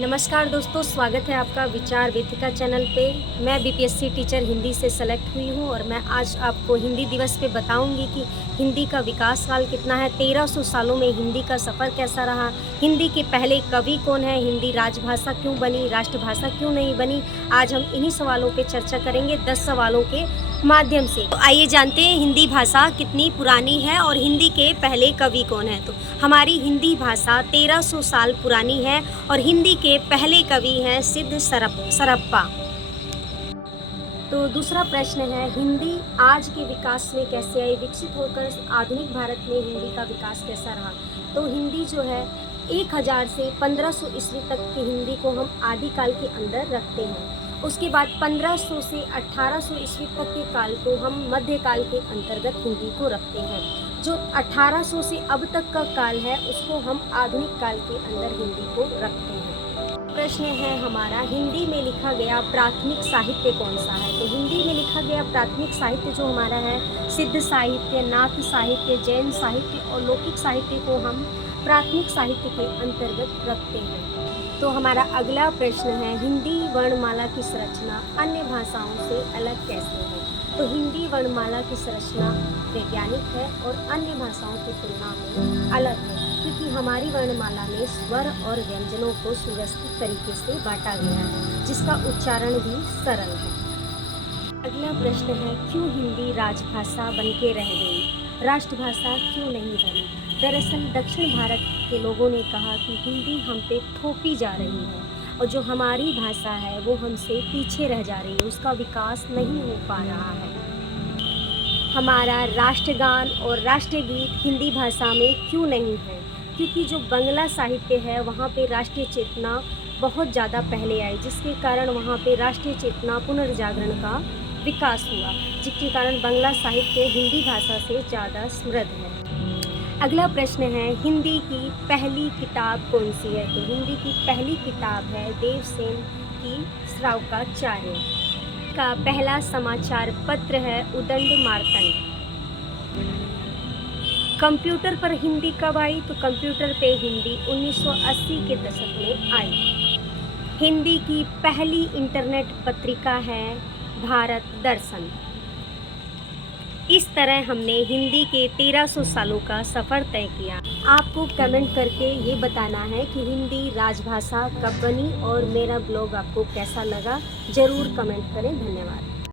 नमस्कार दोस्तों, स्वागत है आपका विचार वेदिका चैनल पे। मैं बीपीएससी टीचर हिंदी से सेलेक्ट हुई हूँ और मैं आज आपको हिंदी दिवस पे बताऊंगी कि हिंदी का विकास काल कितना है, 1300 सालों में हिंदी का सफ़र कैसा रहा, हिंदी के पहले कवि कौन है, हिंदी राजभाषा क्यों बनी, राष्ट्रभाषा क्यों नहीं बनी। आज हम इन्हीं सवालों पे चर्चा करेंगे 10 सवालों के माध्यम से। तो आइए जानते हैं हिंदी भाषा कितनी पुरानी है और हिंदी के पहले कवि कौन है। तो हमारी हिंदी भाषा 1300 साल पुरानी है और हिंदी के पहले कवि हैं सिद्ध सरप्पा। तो दूसरा प्रश्न है, हिंदी आज के विकास में कैसे आई, विकसित होकर आधुनिक भारत में हिंदी का विकास कैसा रहा। तो हिंदी जो है 1000 से 1500 ईस्वी तक की हिंदी को हम आदिकाल के अंदर रखते हैं। उसके बाद 1500 से 1800 ईस्वी तक के काल को हम मध्यकाल के अंतर्गत हिंदी को रखते हैं। जो 1800 से अब तक का काल है उसको हम आधुनिक काल के अंदर हिंदी को रखते हैं। प्रश्न है हमारा, हिंदी में लिखा गया प्राथमिक साहित्य कौन सा है। तो हिंदी में लिखा गया प्राथमिक साहित्य जो हमारा है सिद्ध साहित्य, नाथ साहित्य, जैन साहित्य और लौकिक साहित्य को हम प्राथमिक साहित्य के अंतर्गत रखते हैं। तो हमारा अगला प्रश्न है, हिंदी वर्णमाला की संरचना अन्य भाषाओं से अलग कैसे है। तो हिंदी वर्णमाला की संरचना वैज्ञानिक है और अन्य भाषाओं की तुलना में अलग है, क्योंकि हमारी वर्णमाला में स्वर और व्यंजनों को सुव्यवस्थित तरीके से बांटा गया है, जिसका उच्चारण भी सरल है। अगला प्रश्न है, क्यों हिंदी राजभाषा बनके रह गई, राष्ट्रभाषा क्यों नहीं बनी। दरअसल दक्षिण भारत के लोगों ने कहा कि हिंदी हम पे थोपी जा रही है और जो हमारी भाषा है वो हमसे पीछे रह जा रही है, उसका विकास नहीं हो पा रहा है। हमारा राष्ट्रगान और राष्ट्रीय गीत हिंदी भाषा में क्यों नहीं है, क्योंकि जो बंगला साहित्य है वहाँ पे राष्ट्रीय चेतना बहुत ज़्यादा पहले आई, जिसके कारण वहाँ पे राष्ट्रीय चेतना पुनर्जागरण का विकास हुआ, जिसके कारण बंगला साहित्य हिंदी भाषा से ज़्यादा समृद्ध है। अगला प्रश्न है, हिंदी की पहली किताब कौन सी है। तो हिंदी की पहली किताब है देवसेन की श्रावकाचार्य का पहला समाचार पत्र है उदंड मार्तंड। कंप्यूटर पर हिंदी कब आई। तो कंप्यूटर पे हिंदी 1980 के दशक में आई। हिंदी की पहली इंटरनेट पत्रिका है भारत दर्शन। इस तरह हमने हिंदी के 1300 सालों का सफ़र तय किया। आपको कमेंट करके ये बताना है कि हिंदी राजभाषा कब बनी और मेरा ब्लॉग आपको कैसा लगा, ज़रूर कमेंट करें। धन्यवाद।